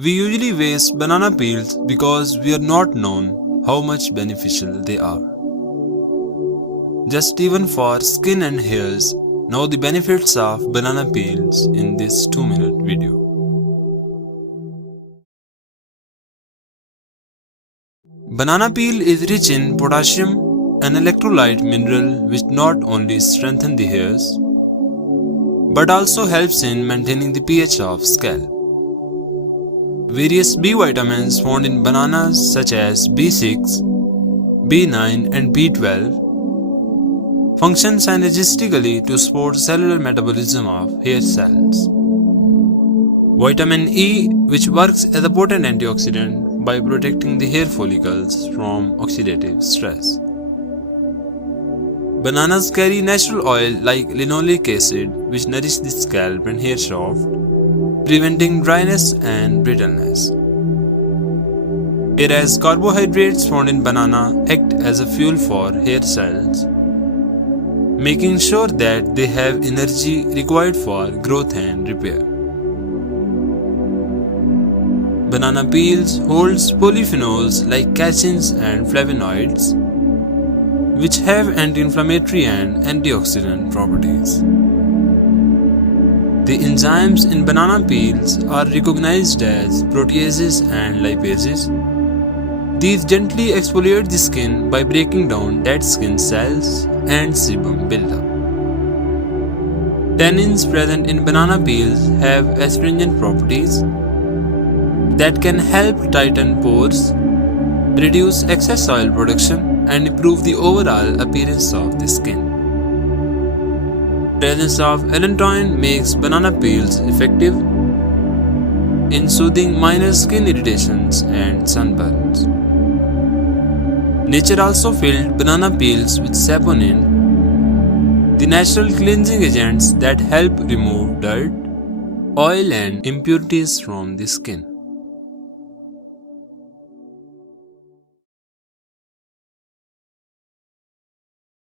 We usually waste banana peels because we are not known how much beneficial they are. Just even for skin and hairs, know the benefits of banana peels in this 2-minute video. Banana peel is rich in potassium, an electrolyte mineral which not only strengthens the hairs but also helps in maintaining the pH of scalp. Various B vitamins found in bananas such as B6, B9 and B12 function synergistically to support cellular metabolism of hair cells. Vitamin E, which works as a potent antioxidant by protecting the hair follicles from oxidative stress. Bananas carry natural oil like linoleic acid which nourish the scalp and hair shaft, preventing dryness and brittleness. Whereas carbohydrates found in banana act as a fuel for hair cells, making sure that they have energy required for growth and repair. Banana peels holds polyphenols like catechins and flavonoids, which have anti-inflammatory and antioxidant properties. The enzymes in banana peels are recognized as proteases and lipases. These gently exfoliate the skin by breaking down dead skin cells and sebum buildup. Tannins present in banana peels have astringent properties that can help tighten pores, reduce excess oil production, and improve the overall appearance of the skin. Presence of allantoin makes banana peels effective in soothing minor skin irritations and sunburns. Nature also filled banana peels with saponin, the natural cleansing agents that help remove dirt, oil and impurities from the skin.